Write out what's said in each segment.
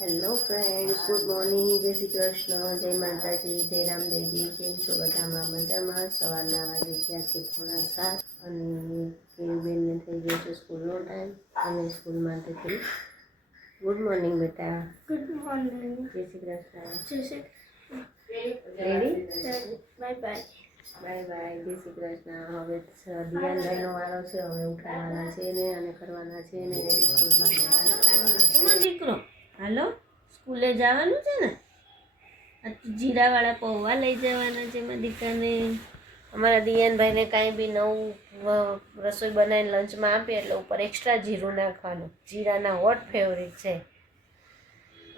Hello friends, good morning. જય શ્રી કૃષ્ણ, જય માતાજી, જય રામદેવજી. કેમ છો બધામાં? મજામાં. સવારના વાગે ગયા છે 7:30 અને કેવીબેનને થઈ ગયો છે સ્કૂલનો ટાઈમ અને સ્કૂલ માટેથી ગુડ મોર્નિંગ બેટા. Good morning. જય શ્રી કૃષ્ણ. જય Shri ready? Bye bye. Bye bye. જય શ્રી કૃષ્ણ. હવે દિયાનભાઈનો વારો છે. હવે ઉઠાડવાના છે ને અને કરવાના છે ને રેડી સ્કૂલમાં જવાના. દીકરો હાલો, સ્કૂલે જવાનું છે ને? આ જીરાવાળા પૌવા લઈ જવાના છે મારા દીકરાને. અમારા દિયાનભાઈને કાંઈ બી નવું રસોઈ બનાવીને લંચમાં આપીએ એટલે ઉપર એક્સ્ટ્રા જીરું નાખવાનું. જીરાના હોટ ફેવરિટ છે.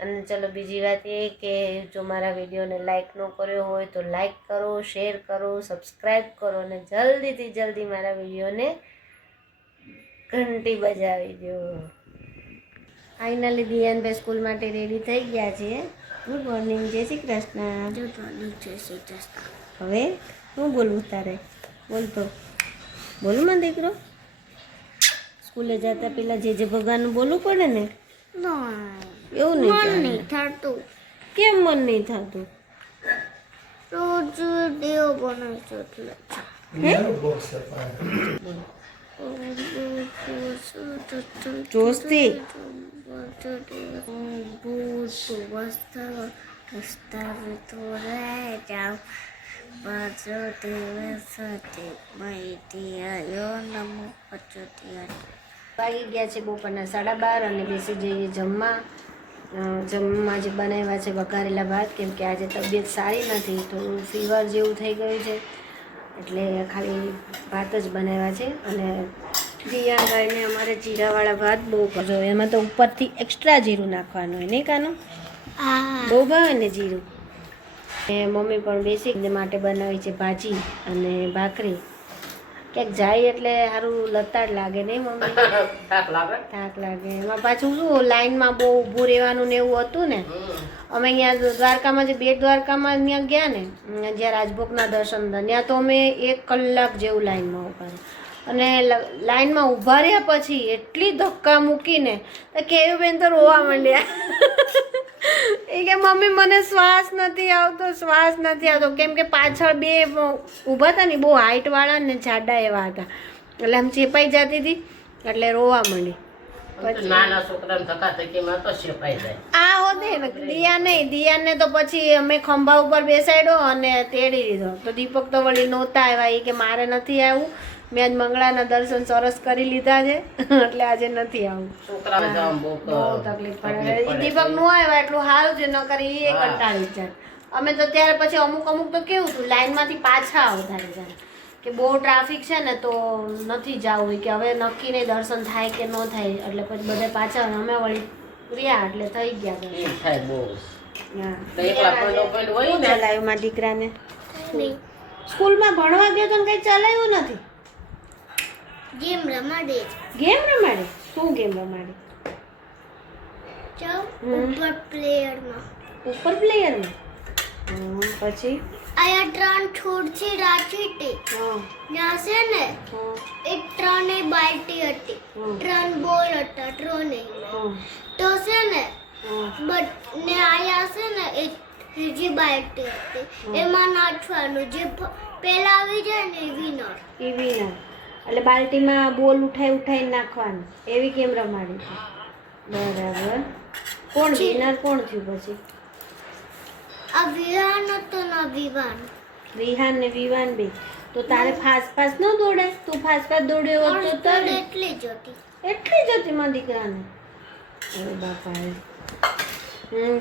અને ચલો બીજી વાત એ કે જો મારા વિડીયોને લાઈક ન કર્યો હોય તો લાઈક કરો, શેર કરો, સબસ્ક્રાઈબ કરો અને જલ્દીથી જલ્દી મારા વિડીયોને ઘંટી બજાવી દો. ફાઇનલી દિયાનભાઈ સ્કૂલ માટે રેડી થઈ ગયા છે. Good morning. જય શ્રી કૃષ્ણ. જય શ્રી કૃષ્ણ. હવે શું બોલવું તારે? બોલતો બોલું માં દીકરો. સ્કૂલે જતા પહેલાં જે ભગવાનનું બોલવું પડે ને? એવું નહીં થતું. કેમ મન નહીં થતું? રોજ દેવ બનાવી છો એટલે જોસ્તી વાગી ગયા છે બપોરના 12:30 અને બેસી જઈએ જમવા. જમવામાં જે બનાવ્યા છે વઘારેલા ભાત, કેમ કે આજે તબિયત સારી નથી, થોડું ફીવર જેવું થઈ ગયું છે એટલે ખાલી ભાત જ બનાવ્યા છે. અને દિયાનભાઈને અમારે જીરાવાળા ભાત બહુ કરજો, એમાં તો ઉપરથી એક્સ્ટ્રા જીરું નાખવાનું હોય નહીં કાનું? બહુ ભાવે ને જીરું. અને મમ્મી પણ બેસી માટે બનાવી છે ભાજી અને ભાખરી. ક્યાંક જાય એટલે સારું લતાડ લાગે નહીં મમ્મી? થાક લાગે. એમાં પાછું શું લાઈનમાં બહુ ઊભું રહેવાનું ને એવું હતું ને. અમે અહીંયા દ્વારકામાં જે બેટ દ્વારકામાં ત્યાં ગયા ને, જ્યાં રાજભોગના દર્શન હતા, ત્યાં તો અમે 1 કલાક જેવું લાઈનમાં ઊભા અને લાઈનમાં ઊભા રહ્યા પછી એટલી ધક્કા મૂકીને તો કેયુબેન તો રોવા માંડ્યા. એ કે મમ્મી મને શ્વાસ નથી આવતો, કેમ કે પાછળ 2 ઊભા હતા ને, બહુ હાઇટવાળા ને જાડા એવા હતા એટલે આમ ચેપાઈ જતી હતી એટલે રોવા માંડી. નાના છોકરાને ધક્કા ધક્કીમાં તો શેપાઈ જાય. આ હોતે ને દિયાને તો પછી અમે ખંભા ઉપર બેસાડ્યો અને તેડી દીધો. તો દીપક તો વળી નહોતા આવ્યા. એ કે મારે નથી આવવું, મેં આજ મંગળાના દર્શન સરસ કરી લીધા છે એટલે આજે નથી આવું. છોકરાને બહુ તકલીફ પડે. દીપક નો આવ્યા એટલું સારું છે, ન કરી એ કંટાળી જાય. અમે તો ત્યારે પછી અમુક તો કેવું હતું, લાઈનમાંથી પાછા આવતા રહ્યા કે બહુ ટ્રાફિક છે ને તો નથી જવું, કે હવે નક્કી નહીં દર્શન થાય કે ન થાય એટલે પછી બધે પાછા. અમે વળી રહ્યા એટલે થઈ ગયા. ચલાવ્યું મારા દીકરાને સ્કૂલમાં ભણવા ગયો તો કઈ ચલાવ્યું નથી. ગેમ રમાડે. શું ગેમ રમાડે? ઉપર પ્લેયરમાં. પછી આયા 3 છોડથી રાખી હતી. ત્યાં છે ને એક 3 બાલ્ટી હતી, 3 બોલ હતા, 3 તો છે ને ને આયા છે ને એક બીજી બાલ્ટી હતી, એમાં નાખવાનું, જે પેલા આવી જાય ને એ વિનર. એટલે બાલ્ટીમાં બોલ ઉઠાઈને નાખવાનું, એવી ગેમ રમાડી છે. બરાબર. કોણ વિનર કોણ થયું પછી? આ વિહાન હતો ને વિહાન ને વિવાન બે. તો તારે ફાસ્ટ ન દોડે? તું ફાસ્ટ દોડ્યો હોત તો તને એટલી જ હતી મારા દીકરાને. અરે બાપા.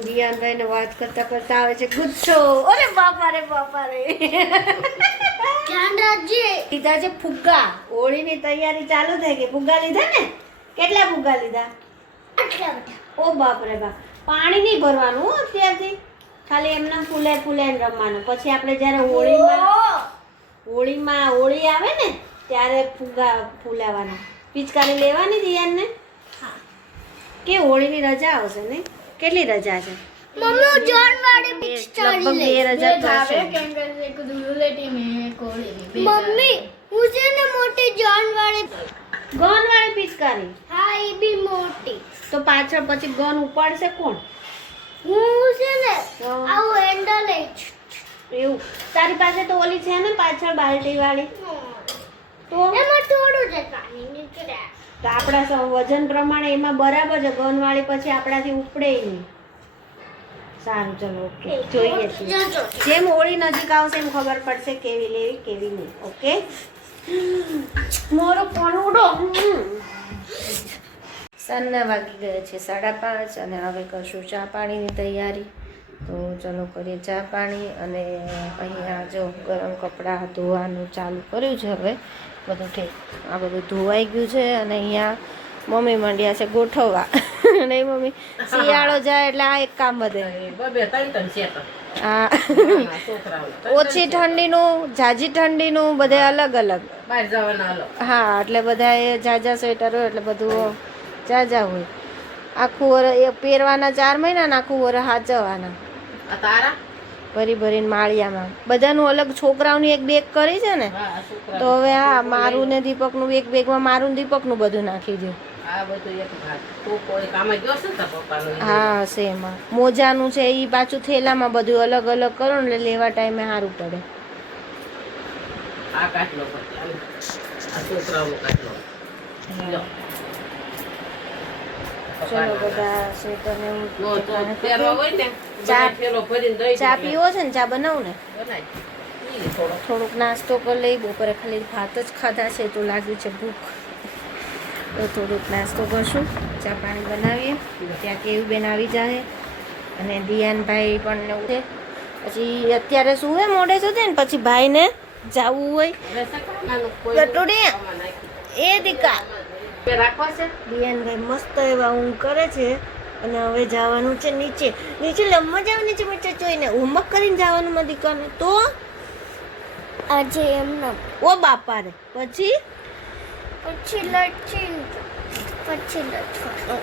દિયાનભાઈને વાત કરતા આવે છે ગુસ્સો. અરે બાપા રે ધ્યાન રાખજે. લીધા છે ફુગ્ગા. હોળીની તૈયારી ચાલુ થઈ ગઈ. ફુગ્ગા લીધા ને? કેટલા ફુગ્ગા લીધા? આટલા બધા. ઓ બાપ રે બાપ. પાણી નહીં ભરવાનું હો અત્યારથી, ખાલી એમના ફૂલાઈને રમવાનું. પછી આપણે જ્યારે હોળી આવે ને ત્યારે ફુગ્ગા ફૂલાવાના. પિચકારી લેવાની દિયાનને કે હોળીની રજા આવશે ને? કેટલી રજા છે? મમ્મી જાનવાળી પિચકારી લે. લગભગ 2 રજા થશે. મમ્મી હું છે ને મોટી જાનવાળી પિચકારી. હા, એ બી મોટી. તો પાછળ પછી ગન ઉપાડશે કોણ? હું છે ને હા. આવું હેન્ડલ એવું તારી પાસે તો ઓલી છે ને પાછળ બાલટી વાળી, તો એમાં થોડું જ પાણી નીકળે. તો આપણા વજન પ્રમાણે એમાં બરાબર છે. ગન વાળી પછી આપણાથી ઉપડે નહીં. સારું, ચલો ઓકે, જોઈએ છીએ. જો જેમ હોળી નજીક આવશે એમ ખબર પડશે કેવી લેવી કેવી નહીં. ઓકે, મારો પનુડો. સાંજના વાગી ગયા છે 5:30 અને હવે કરશું ચા પાણીની તૈયારી. તો ચલો કરીએ ચા પાણી. અને અહીંયા જો ગરમ કપડાં ધોવાનું ચાલુ કર્યું છે. હવે બધું ઠીક, આ બધું ધોવાઈ ગયું છે. અને અહીંયા મમ્મી માંડ્યા છે ગોઠવવા. નહીં મમ્મી, શિયાળો જાય એટલે આ એક કામ વધે. બબે ત્રણ છે તો હા, છોકરાઓ ઓછી ઠંડીનું, ઝાઝી ઠંડીનું, બધે અલગ અલગ. બહાર જવાના હાલો. હા, એટલે બધા એ ઝાઝા સ્વેટર હોય એટલે બધું ઝાઝા હોય. આખું વર એ પહેરવાના 4 મહિના ને આખું વર હાચવવાના આ તારા ભરી ભરીને માળિયામાં. બધાનું અલગ. છોકરાઓની એક બેગ કરી છે ને, હા છોકરા તો હવે હા મારું ને દીપકનું એક બેગમાં મારું ને દીપકનું બધું નાખી દઉં. આ બધું એક ભાગ તું કોઈ કામ ગયો છે ને તારા પપ્પાનું હા, સેમાં મોજાનું છે એ પાછું થેલામાં બધું અલગ અલગ કરો ને એટલે લેવા ટાઈમે સારું પડે. આ કાટલો પડે આ છોકરાઓનો કાટલો લો. ચલો બધા સ્વેટર ને નો તો એવું પહેરવા હોય ને ચા- ચા થેલો ભરીને દઈ ચા પીવો છે ને? ચા બનાવું ને? બનાય ઈ થોડો થોડુંક નાસ્તો કરી લઈ. બપોરે ખાલી ભાત જ ખાધા છે તો લાગ્યું છે ભૂખ, તો થોડુંક નાસ્તો કરશું. ચા પાણી બનાવીએ. ત્યાં કેવી બેન આવી જાય અને દિયાનભાઈ પણ એવું છે. પછી અત્યારે શું હોય મોડે સુધી ને પછી ભાઈને જવું હોય. રસકડાનું કોઈ ગટુડી આમાં નાખી. એ દીકા બે રાખવા છે દિયાનભાઈ મસ્ત એવા ઊંઘ કરે છે. અને હવે જવાનું છે નીચે. નીચે લમવા જવાનું છે મચ્ચા જોઈને. હોમવર્ક કરીને જવાનું માં દીકાને. તો આજે એમનો ઓ બાપા રે પછી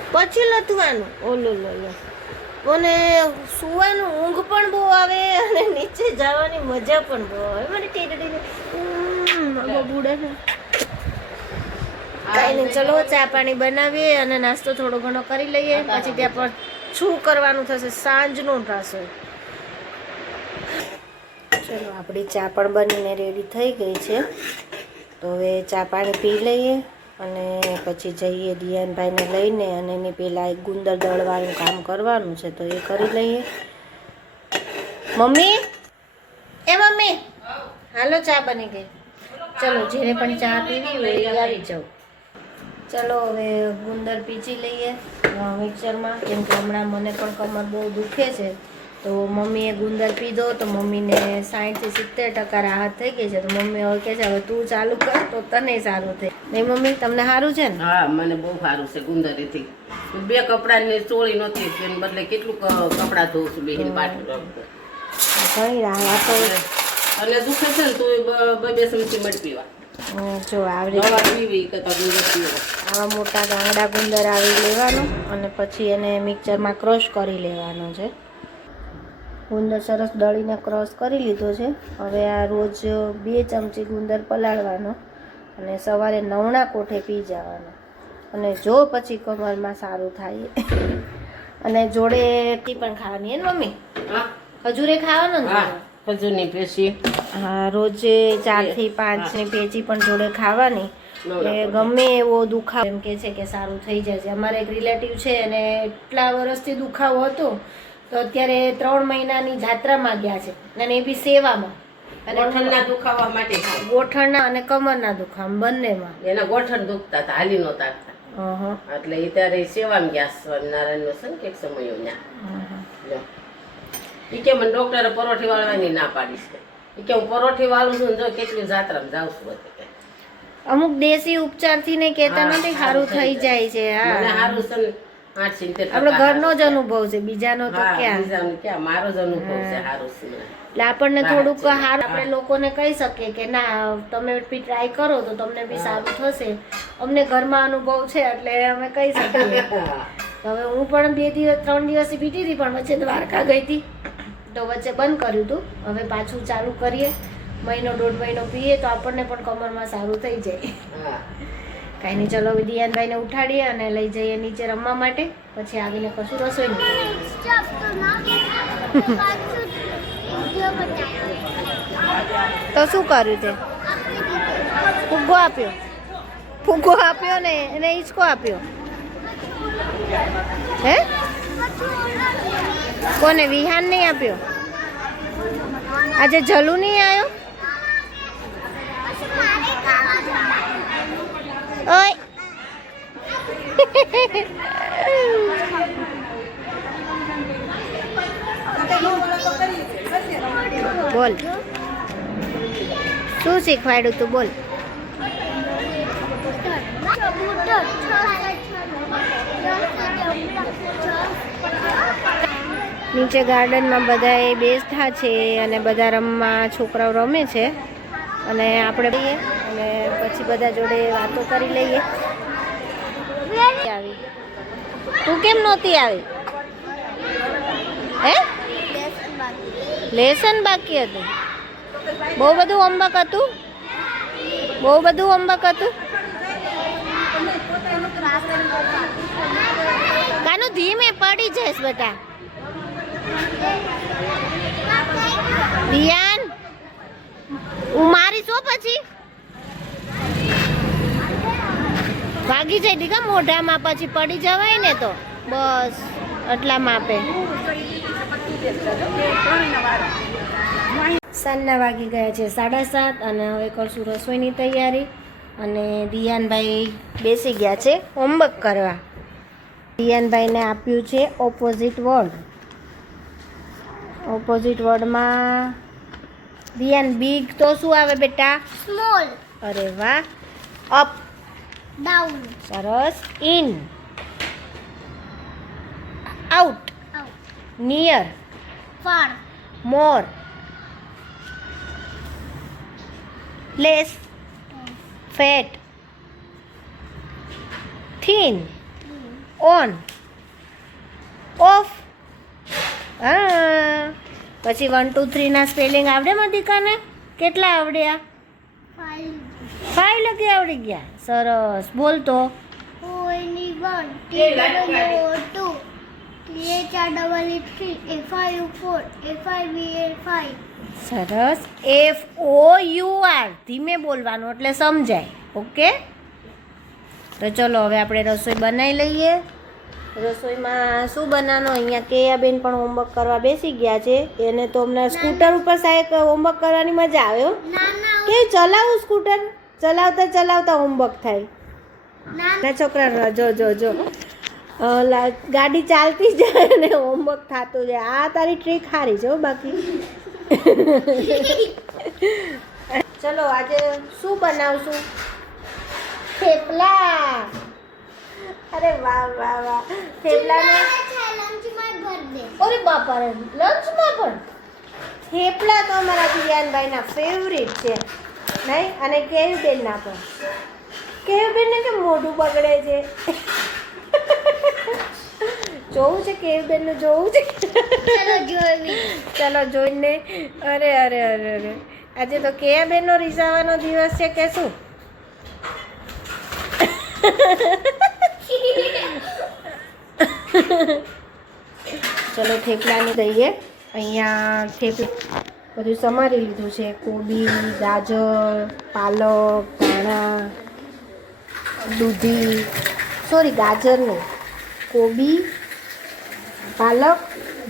પછી લથવાનું. ઓલો લો લો. અને સુવાનું ઊંઘ પણ બહુ આવે અને નીચે જવાની મજા પણ બહુ આવે. મને ટેટડી બબુડે છે. કાંઈ નહીં, ચલો ચા પાણી બનાવીએ અને નાસ્તો થોડો ઘણો કરી લઈએ. પછી ત્યાં પર શું કરવાનું થશે સાંજનું રસોઈ. ચલો આપણી ચા પણ બનીને રેડી થઈ ગઈ છે. તો હવે ચા પાણી પી લઈએ અને પછી જઈએ દિયાનભાઈને લઈને. અને એની પહેલાં એક ગુંદર દળવાનું કામ કરવાનું છે તો એ કરી લઈએ. મમ્મી, એ મમ્મી, હાલો ચા બની ગઈ. ચલો જેને પણ ચા પીવી હોય એ આવી જાઓ. ચલો હવે ગુંદર પીસી લઈએ મિક્સરમાં. કેમ કે હમણાં મને પણ કમર બહુ દુખે છે. તો મમ્મીએ ગુંદર પીધો તો મમ્મીને 60 થી 70% રાહત થઈ ગઈ છે. તો મમ્મી હવે કહે છે હવે તું ચાલુ કર તો તને સારું થાય. નહીં મમ્મી, તમને સારું છે ને? હા મને બહુ સારું છે ગુંદરીથી. 2 કપડાની ચોળી નહોતી તેને બદલે કેટલું કપડાં ધોઉં છું બેહીને પાટલું. ઘણી રાહત અને દુખે છે ને તો 2 ચમચી મધ પીવા. જો આવડી દવા પીવી કે ગુંદર પીવો. આવા મોટા ગાંગડા ગુંદર આવી લેવાનું અને પછી એને મિક્સરમાં ક્રશ કરી લેવાનો છે. ગુંદર સરસ દળીને ક્રશ કરી લીધો છે. હવે આ રોજ 2 ચમચી ગુંદર પલાળવાનો અને સવારે નવણા કોઠે પી જવાનો. અને જો પછી કમરમાં સારું થાય અને જોડે ટી પણ ખાવાની. હે ને મમ્મી? હા ખજૂરે ખાવાનો ને? હા ખજૂરની પેશી. હા, રોજે 4 થી 5 ની પેચી પણ જોડે ખાવાની. એ ગમે એવો દુખાવો એમ કે છે કે સારું થઈ જાય છે. અમારે એક રિલેટિવ છે અને એટલા વર્ષથી દુખાવો હતો તો અત્યારે 3 મહિનાની જાત્રામાં ગયા છે અને એ બી સેવામાં. અને ગોઠણના દુખાવા માટે ખાવ. ગોઠણના અને કમરના દુખાવા બંનેમાં. એના ગોઠણ દુખતા હતા હાલી નહોતા હં. એટલે એ ત્યારે સેવામાં ગયા સ્વામિનારાયણનો છે ને કંઈક સમયો ત્યાં. લો એ કે મને ડોક્ટરે પરોઠી વાળવાની ના પાડીશ કે એ કે હું પરોઠી વાળું છું ને જો કેટલી જાત્રામાં જાઉં છું બધે. અમુક દેશી ઉપચારથી ને કહેતા હા, નથી સારું થઈ જાય છે. મને હા, સારું છે ને 80-70% આપણો ઘરનો જ અનુભવ છે, બીજાનો તો હા, ક્યાં. બીજાનું ક્યાં મારો જ અનુભવ છે સારું છે મને. એટલે આપણને હા, થોડુંક છે. હાર આપણે લોકોને કહી શકીએ કે ના તમે બી ટ્રાય કરો તો તમને બી સારું થશે. અમને ઘરમાં અનુભવ છે એટલે અમે કહી શકીએ. હવે હું પણ 2 દિવસ 3 દિવસથી પીતી હતી પણ વચ્ચે દ્વારકા ગઈ હતી તો વચ્ચે બંધ કર્યું હતું. હવે પાછું ચાલુ કરીએ. 1-1.5 મહિનો પીએ તો આપણને પણ કમરમાં સારું થઈ જાય. હા કાંઈ નહીં, ચલો હવે દિયાનભાઈને ઉઠાડીએ અને લઈ જઈએ નીચે રમવા માટે, પછી આવીને કશું રસોઈ નહીં. તો શું કર્યું તે? ફુગ્ગો આપ્યો, ફુગ્ગો આપ્યો ને એને હિંચકો આપ્યો. હે કોને? વિહાન નહીં આપ્યો? આજે જલુ નહીં આવ્યો? ઓય બોલ, શું શીખવાડ્યું તું? બોલ. નીચે ગાર્ડનમાં બધા બેસતા છે અને બધા રમવા છોકરાઓ રમે છે અને આપણે જઈએ અને પછી બધા જોડે વાતો કરી લઈએ. આવી તું કેમ નહોતી આવી? હે લેસન બાકી હતું? બહુ બધું હોમવર્ક હતું? બહુ બધું હોમવર્ક હતું? કાનું ધીમે પડી જઈશ બેટા. દિયાન હું મારીશ હો, પછી ભાગી જાય દીકા મોઢામાં, પછી પડી જવાય ને તો બસ આટલા માપે. સાંજના વાગી ગયા છે 7:30 અને હવે કરશું રસોઈની તૈયારી. અને દિયાનભાઈ બેસી ગયા છે હોમવર્ક કરવા. દિયાનભાઈને આપ્યું છે ઓપોઝિટ વર્ડ. ઓપોઝિટ વર્ડમાં દિયાન બિગ તો શું આવે બેટા? સ્મોલ. અરે વાહ. અપ, ડાઉન, સરસ. In, out, near, far, more, less, fat, thin, on, off. હા, પછી 1 2 3 ના સ્પેલિંગ આવડે મધિકાને? કેટલા આવડ્યા? 5 લગી આવડી ગયા. સરસ. બોલ તો. O-N-E-1, T-O-O-2, T-H-R-E-E-3, F-I-U-4, F-I-V-A-5. સરસ. FOUR ધીમે બોલવાનું એટલે સમજાય. ઓકે, તો ચલો હવે આપણે રસોઈ બનાવી લઈએ. રસોઈમાં શું બનાવવાનું? અહીંયા કેયાબેન પણ હોમવર્ક કરવા બેસી ગયા છે. એને તો હમણાં સ્કૂટર ઉપર સાહેબ હોમવર્ક કરવાની મજા આવે. કે ચલાવું સ્કૂટર? ચલાવતા ચલાવતા હોમવર્ક થાય. ના છોકરા જો જો જો ગાડી ચાલતી જાય ને હોમવર્ક થતું જાય. આ તારી ટ્રીક સારી છે બાકી. ચલો આજે શું બનાવશું? થેપલા. અરે વાહ વાહ વાહ. થેપલાને અરે બાપા રે, લંચમાં પણ થેપલા તો અમારા દિયાનભાઈના ફેવરિટ છે નહીં? અને કેયુબેનના પણ. કેયુબેનને કે મોઢું બગડે છે. જોવું છે કેયુબેનનું? જોવું છે? ચલો જોઈને. અરે અરે અરે અરે, આજે તો કેયાબેનનો રીસાવાનો દિવસ છે કે શું? ચલો થેપલાની દઈએ. અહીંયા થેપલા બધું સમારી લીધું છે. કોબી, ગાજર, પાલક, ધાણા, દૂધી, સોરી ગાજર નહીં, કોબી, પાલક,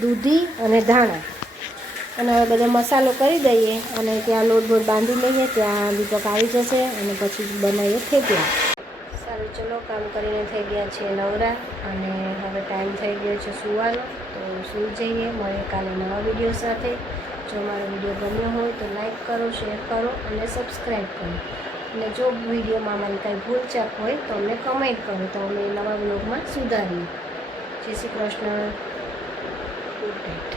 દૂધી અને ધાણા. અને હવે બધો મસાલો કરી દઈએ અને ત્યાં લોટ બોટ બાંધી લઈએ. ત્યાં દીપક આવી જશે અને પછી બનાવીએ થેપલા. સારું, ચલો કામ કરીને થઈ ગયા છે નવરા અને હવે ટાઈમ થઈ ગયો છે સૂવાનો. તો સૂઈ જઈએ. મળીએ કાલે નવા વિડીયો સાથે. જો મારો વિડીયો ગમ્યો હોય તો લાઈક કરો, શેર કરો અને સબસ્ક્રાઈબ કરો. અને જો વિડીયોમાં મને કંઈ ભૂલચૂક હોય તો અમને કમેન્ટ કરો, તો અમે નવા બ્લોગમાં સુધારીએ. જય શ્રી કૃષ્ણ. Good night.